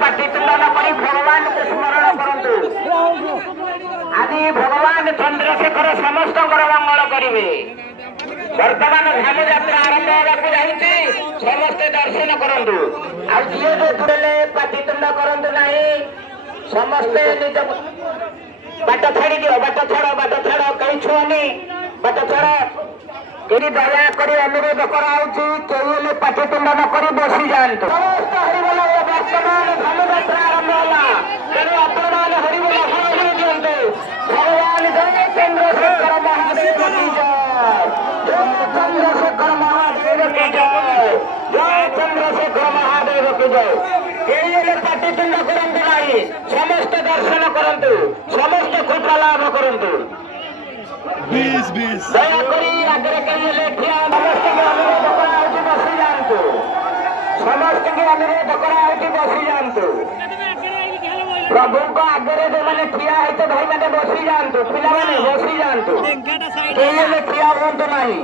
पाटितुंड न करी भगवान को स्मरण करंतु आदि भगवान चंद्रशेखर समस्त मंगल करिवे। वर्तमान धाम यात्रा आरंभ होगा जाऊँगी समस्ते दर्शन करंतु आ जीए जो दूरे पाटितुंड करंतु नहीं समस्ते निज बाट छाड़ी दियो बाट छाड़ कई छुआनी बाट छाड़ कहीं दया कर अनुरोध कराऊँगी कहीं पाटितुंड न करी बसी जातु समस्त हरिबोल वर्तमान धाम यात्रा आरंभ होला तेणु आपण मैंने हरिबोल हरि दिंतु भगवान जय चंद्रशेखर महादेव की जय चंद्रशेखर महादेव की जय चंद्रशेखर महादेव की जय कहीं पाटितुंड करंतु नहीं समस्त दर्शन करंतु समस्त कृपा लाभ करंतु दयाकोरी आगे कहीं ठिया अनुरोध कराऊँगी बसी जातु समस्त के अनुरोध कराऊँगी बसी जातु प्रभु को आगे जो मैंने ठिया है भाई मैंने बसी जातु पिला मैंने बसी जातु कहीं ठिया हूँ नहीं